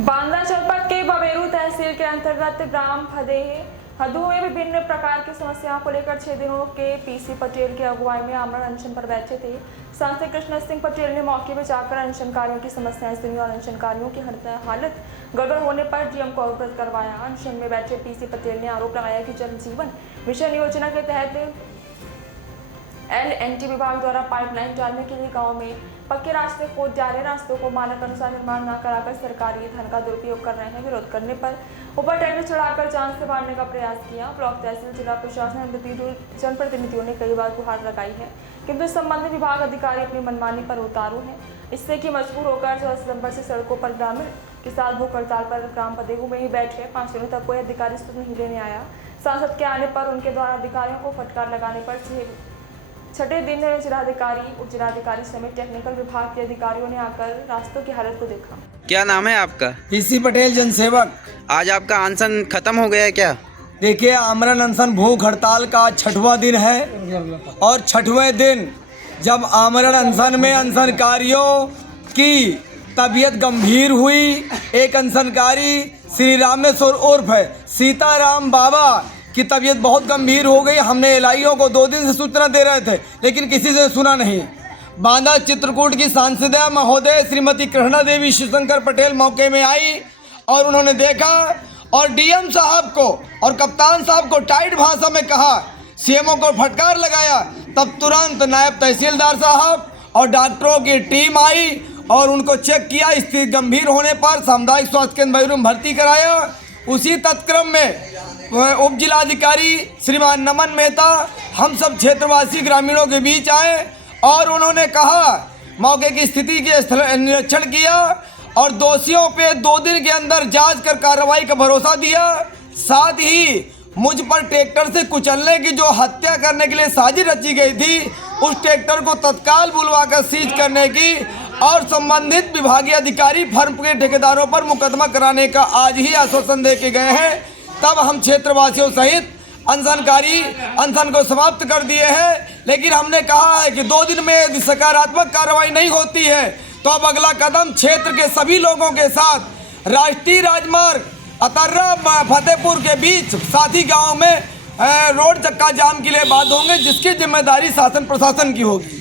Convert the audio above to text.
बांदा जनपद के बबेरू तहसील के अंतर्गत ग्राम हदू में विभिन्न प्रकार की समस्याओं को लेकर 6 दिनों के पीसी पटेल की अगुवाई में आमरण अनशन पर बैठे थे। सांसद कृष्ण सिंह पटेल ने मौके पर जाकर अनशनकारियों की समस्याएं सुनी और अनशनकारियों की हालत गड़बड़ होने पर डीएम को अवगत करवाया। अनशन में बैठे पीसी पटेल ने आरोप लगाया कि जल जीवन मिशन योजना के तहत LNT विभाग द्वारा पाइपलाइन डालने के लिए गांव में पक्के रास्ते खोद जा रहे रास्तों को मानक अनुसार निर्माण न कराकर सरकारी धन का दुरुपयोग कर रहे हैं। विरोध करने पर ऊपर टैंकर चढ़ाकर जान से मारने का प्रयास किया। ब्लॉक तहसील जिला प्रशासन जनप्रतिनिधियों ने कई बार गुहार लगाई है, किंतु संबंधित विभाग अधिकारी अपनी मनमानी पर उतारू हैं। इससे कि मजबूर होकर 14 सितंबर से सड़कों पर ग्रामीण के साथ भूख हड़ताल पर ग्राम पदेगू में ही बैठे 5 दिनों तक कोई अधिकारी नहीं लेने आया। सांसद के आने पर उनके द्वारा अधिकारियों को फटकार लगाने पर छठे दिन जिलाधिकारी, उप जिलाधिकारी समेत टेक्निकल विभाग के अधिकारियों ने आकर रास्तों की हालत को देखा। क्या नाम है आपका? पीसी पटेल जनसेवक। आज आपका अनशन खत्म हो गया है क्या? देखिए, आमरण अनशन भूख हड़ताल का 6वां दिन है और 6वें दिन जब आमरण अनशन में अनशनकारियों की तबीयत गंभीर हुई, एक अनशनकारी श्री रामेश्वर उर्फ सीताराम बाबा की तबीयत बहुत गंभीर हो गई। हमने एलआईओ को 2 दिन से सूचना दे रहे थे, लेकिन किसी से सुना नहीं। बांदा चित्रकूट की सांसद महोदय श्रीमती कृष्णा देवी शिवशंकर पटेल मौके में आई और उन्होंने देखा और डीएम साहब को और कप्तान साहब को टाइट भाषा में कहा, सीएमओ को फटकार लगाया। तब तुरंत नायब तहसीलदार साहब और डॉक्टरों की टीम आई और उनको चेक किया। स्थिति गंभीर होने पर सामुदायिक स्वास्थ्य केंद्र बबेरू में भर्ती कराया। उसी तत्क्रम में उप जिलाधिकारी श्रीमान नमन मेहता हम सब क्षेत्रवासी ग्रामीणों के बीच आए और उन्होंने कहा, मौके की स्थिति के निरीक्षण किया और दोषियों पे 2 दिन के अंदर जांच कर कार्रवाई का भरोसा दिया। साथ ही मुझ पर ट्रैक्टर से कुचलने की जो हत्या करने के लिए साजिश रची गई थी, उस ट्रैक्टर को तत्काल बुलवाकर सीज करने की और संबंधित विभागीय अधिकारी फर्म के ठेकेदारों पर मुकदमा कराने का आज ही आश्वासन दे के गए हैं। तब हम क्षेत्रवासियों सहित अनशनकारी अनशन को समाप्त कर दिए हैं, लेकिन हमने कहा है कि 2 दिन में यदि सकारात्मक कार्रवाई नहीं होती है तो अब अगला कदम क्षेत्र के सभी लोगों के साथ राष्ट्रीय राजमार्ग अतर्रा फतेहपुर के बीच साथी गांव में रोड चक्का जाम के लिए बात होंगे, जिसकी जिम्मेदारी शासन प्रशासन की होगी।